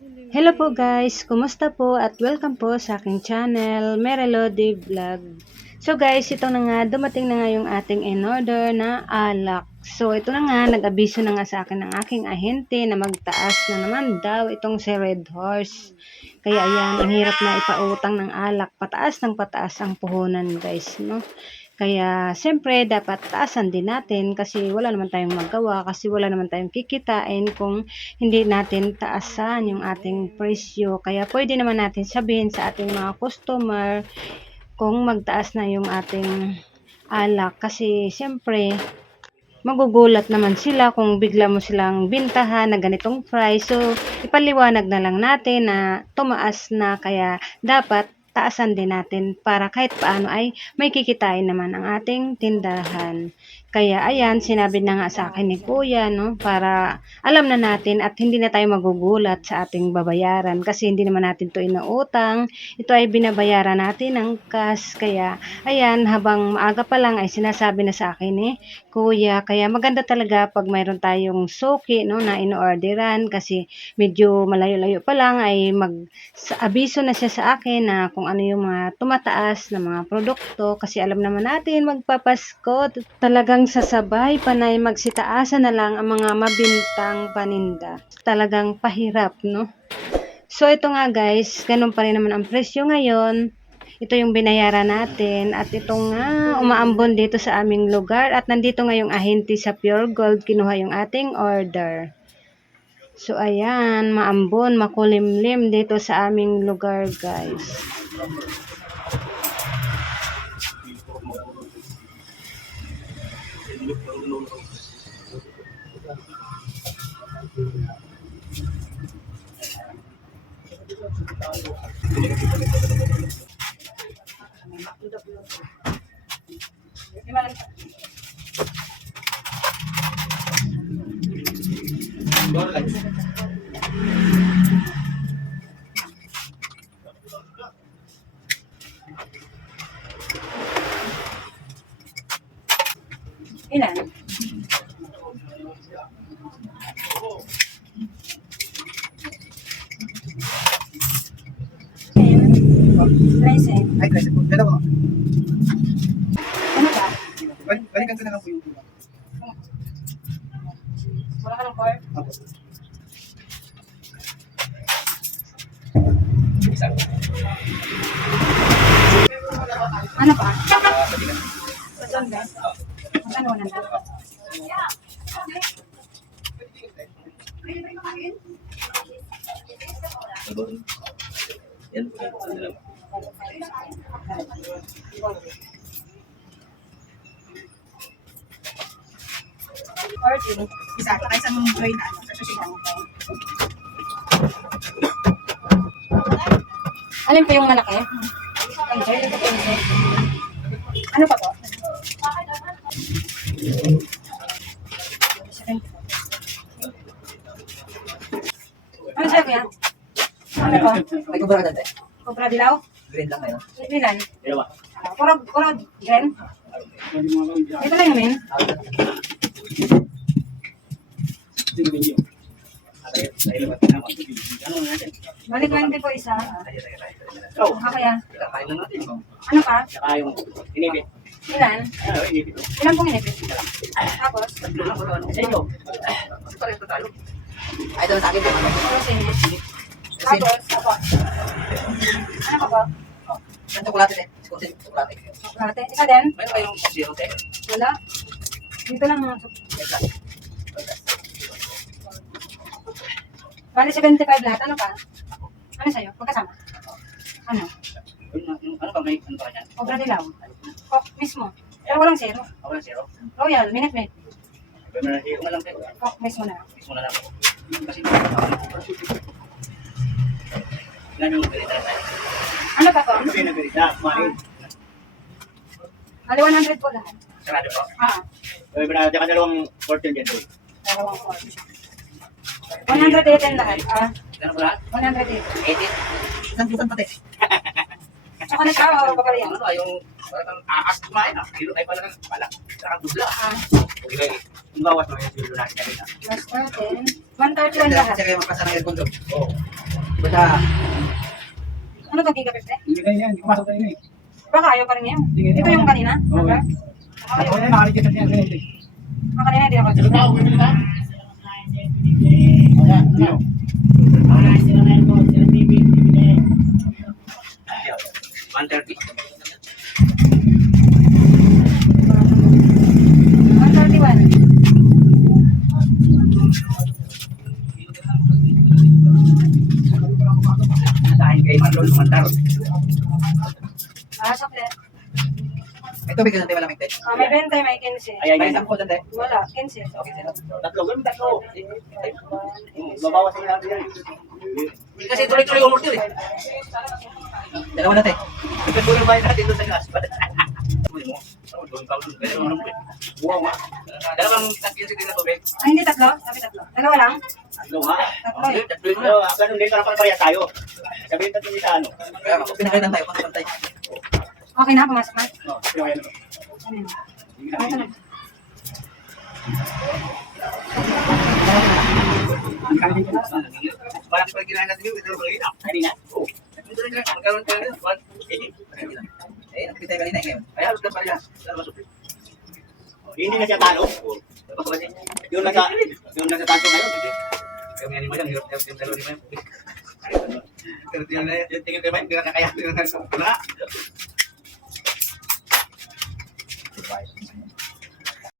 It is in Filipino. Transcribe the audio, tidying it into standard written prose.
Hello po guys, kumusta po at welcome po sa aking channel, Merelody Vlog. So guys, ito na nga, dumating na nga yung ating in-order na alak. So ito na nga, nag-abiso na nga sa akin ng aking ahente na magtaas na naman daw itong si Red Horse. Kaya ayan, ang hirap na ipautang ng alak, pataas ng pataas ang puhunan guys, no? Kaya, siyempre, dapat taasan din natin kasi wala naman tayong magawa, kasi wala naman tayong kikitain kung hindi natin taasan yung ating presyo. Kaya, pwede naman natin sabihin sa ating mga customer kung magtaas na yung ating alak. Kasi, siyempre, magugulat naman sila kung bigla mo silang bintahan na ganitong price. So, ipaliwanag na lang natin na tumaas na, kaya dapat taasan din natin para kahit paano ay may kikitain naman ang ating tindahan. Kaya ayan, sinabi na nga sa akin ni Kuya, no, para alam na natin at hindi na tayo magugulat sa ating babayaran kasi hindi naman natin to inautang. Ito ay binabayaran natin ng cash. Kaya ayan, habang maaga pa lang ay sinasabi na sa akin Kuya. Kaya maganda talaga pag mayroon tayong suki, no, na in-orderan kasi medyo malayo-layo pa lang ay mag-abiso na siya sa akin na kung ano yung mga tumataas na mga produkto kasi alam naman natin magpapasko talagang sasabay panay magsitaasan na lang ang mga mabintang paninda. Talagang pahirap, no? So ito nga guys, ganun pa rin naman ang presyo ngayon. Ito yung binayaran natin at ito nga umaambon dito sa aming lugar at nandito nga yung ahente sa Pure Gold, kinuha yung ating order. So ayan, maambon, makulimlim dito sa aming lugar guys. Ilan? Trece. Ay, 13 po. Dalawa. Ano ba? Balikan ko na lang po yung kulang. Wala ka ng cord? Opo. Ano pa? Saan ba? Ano na? Yan. Order. Isa, saka isang joy na ano, sa susunod. Alin pa yung malaki? Ano pa po? Ano sa'yo kuya? Ano po? May kubara dati. Cobra dilaw? Green lang ngayon. Ilan? Dalawa. Puro Gren? Ito lang yun, Balik 20 po isa. Oh, Kaya, Kakain lang natin. ano pa? saka yung inipit. Ilan? Ano, inipit. Ilan pong inipit? Tapos? Sa inyo. Pareho tayo. Ay, ito na sa akin po. Tapos inipit. Tapos? Apo. Ano pa po? Ang tsokolate din. Tsokolate. Chocolate? Isa din? Mayroon kayong zero te. Wala? Dito lang mga Bali 75 lahat. Ano pa? Ano sa'yo? Magkasama? Ano? Ano ba, may ano pa kanyan? Cobra dilaw? Coke mismo? Pero walang zero. Ako lang, zero. Royal, minute. Pero na zero na lang tayo. Coke mismo na. Mismo na lang. Kasi, ilan yung berita na tayo? Ano pa po? Ano ba yung berita? Kumain. Bali 100 po lahat. Sarado po. Ah, Diyan ka dalawang fortune dyan doon. dalawang coke. 118 lahat. Ah, Gano'n ba lahat? 118. 18. Isang pusan pati. Chocolate ka o papalyan? Ano ba yung parang aas kumain ah. Kilo ay pala pala. Sarang dubla. Ah, Okay. Yung bawas mo yung kilo natin kanina. plus natin. 131 lahat. Kasi kayo magpasa ng aircon doon. Oo. Basta, Ano to, Giga 50? Hindi ganyan, hindi pumasok na yun eh. Baka ayaw pa rin ngayon. Hindi ganyan. Ito yung kanina? Oo. Okay. Ako na nakaligyan na niya. Kanina hindi ako. Ano? One 30. 131. Dahil kay Manlol Mantar. Ah, sakli. ito bigyan natin malamig tayo. May 20, may 15. Ayan, May yan. 10 dante. Wala, 15. Okay, sino? Tatlo, ganun tatlo. Babawas na natin yan. Kasi tuloy-tuloy umor eh. Dalawa natin. Ito po yung bayan natin doon sa gas. Uy mo. Doon ka doon. Pero ano po eh. Buwaw nga. Dalawang takyan sa tingnan tubig. Ay, hindi tatlo. Sabi tatlo. Dalawa lang. Tatlo nga. Tatlo eh. Tatlo yun na. Ganun din, parang pareha tayo. Sabihin tatlo nila ano. Kaya pinakailan tayo, pantay. Okay na, pumasok na. Yung ayan. Ano yun? Ito na. Parang pag ginahan natin yung ito rin ah. Kanina? Oo. Ito rin lang. Magkaroon tayo ng 180. Eh, nakita tayo kanina eh ngayon. Ay, halos na pala. Hindi na siya talo. Yung nasa tanso ngayon. Kami yan mo yan, hirap yung dalawa ni Ma'am. Pero tingin kayo Ma'am, hindi na kakaya. Wala.